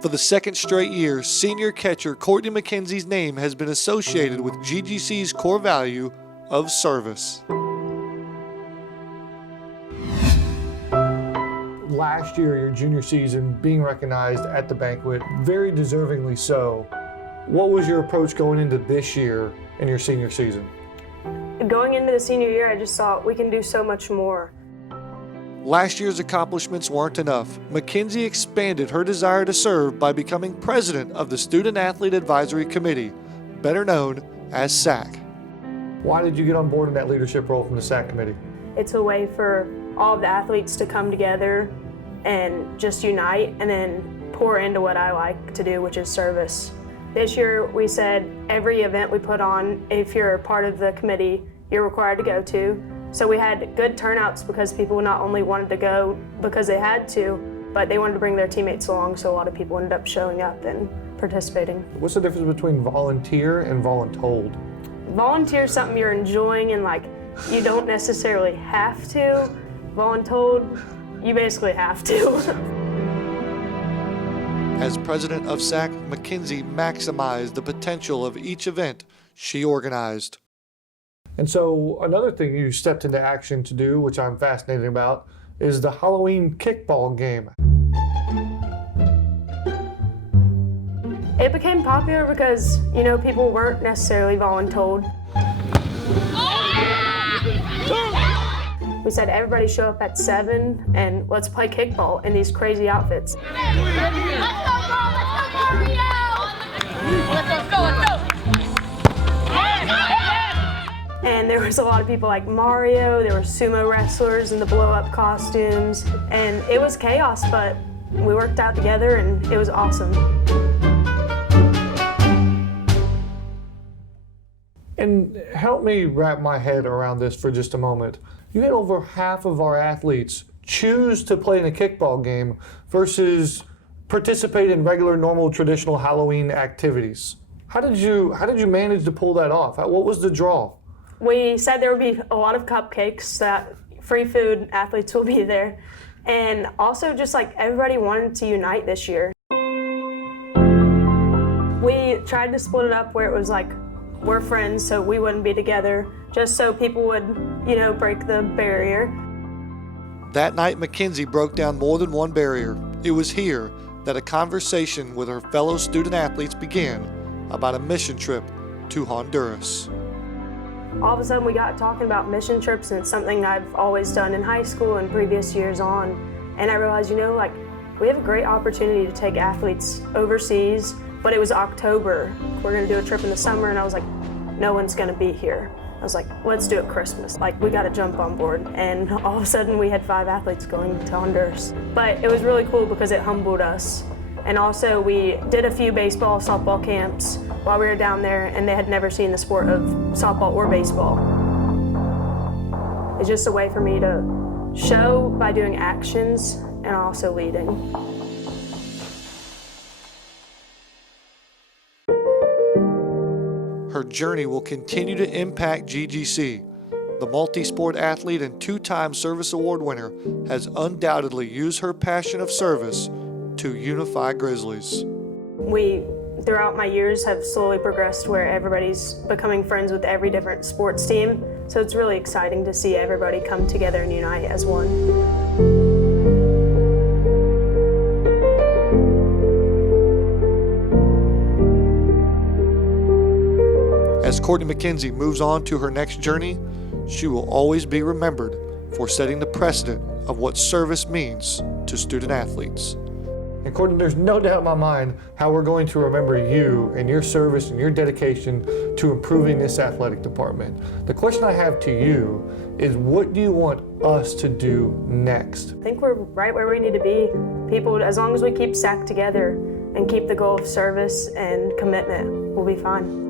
For the second straight year, senior catcher Courtney McKenzie's name has been associated with GGC's core value of service. Last year, your junior season, being recognized at the banquet, very deservingly so. What was your approach going into this year in your senior season? Going into the senior year, I just thought we can do so much more. Last year's accomplishments weren't enough. McKenzie expanded her desire to serve by becoming president of the Student Athlete Advisory Committee, better known as SAC. Why did you get on board in that leadership role from the SAC committee? It's a way for all of the athletes to come together and just unite and then pour into what I like to do, which is service. This year we said every event we put on, if you're a part of the committee, you're required to go to. So we had good turnouts because people not only wanted to go because they had to, but they wanted to bring their teammates along, so a lot of people ended up showing up and participating. What's the difference between volunteer and voluntold? Volunteer is something you're enjoying and you don't necessarily have to. Voluntold, you basically have to. As president of SAC, McKenzie maximized the potential of each event she organized. And so another thing you stepped into action to do, which I'm fascinated about, is the Halloween kickball game. It became popular because, people weren't necessarily voluntold. We said everybody show up at 7 and let's play kickball in these crazy outfits. Let's go, Mario! Let's go! And there was a lot of people like Mario, there were sumo wrestlers in the blow-up costumes, and it was chaos, but we worked out together and it was awesome. And help me wrap my head around this for just a moment. You had over half of our athletes choose to play in a kickball game versus participate in regular, normal, traditional Halloween activities. How did you manage to pull that off? What was the draw? We said there would be a lot of cupcakes, that free food, athletes will be there. And also just everybody wanted to unite this year. We tried to split it up where it was we're friends so we wouldn't be together, just so people would, break the barrier. That night, McKenzie broke down more than one barrier. It was here that a conversation with her fellow student athletes began about a mission trip to Honduras. All of a sudden we got talking about mission trips, and it's something I've always done in high school and previous years on. And I realized, we have a great opportunity to take athletes overseas, but it was October. We're gonna do a trip in the summer, and I was like, no one's gonna be here. I was like, let's do it Christmas. We gotta jump on board. And all of a sudden we had 5 athletes going to Honduras. But it was really cool because it humbled us. And also we did a few baseball, softball camps while we were down there, and they had never seen the sport of softball or baseball. It's just a way for me to show by doing actions and also leading. Her journey will continue to impact GGC. The multi-sport athlete and 2-time service award winner has undoubtedly used her passion of service to unify Grizzlies. We, throughout my years, have slowly progressed where everybody's becoming friends with every different sports team. So it's really exciting to see everybody come together and unite as one. As Courtney McKenzie moves on to her next journey, she will always be remembered for setting the precedent of what service means to student athletes. And Courtney, there's no doubt in my mind how we're going to remember you and your service and your dedication to improving this athletic department. The question I have to you is, what do you want us to do next? I think we're right where we need to be. People, as long as we keep SAC together and keep the goal of service and commitment, we'll be fine.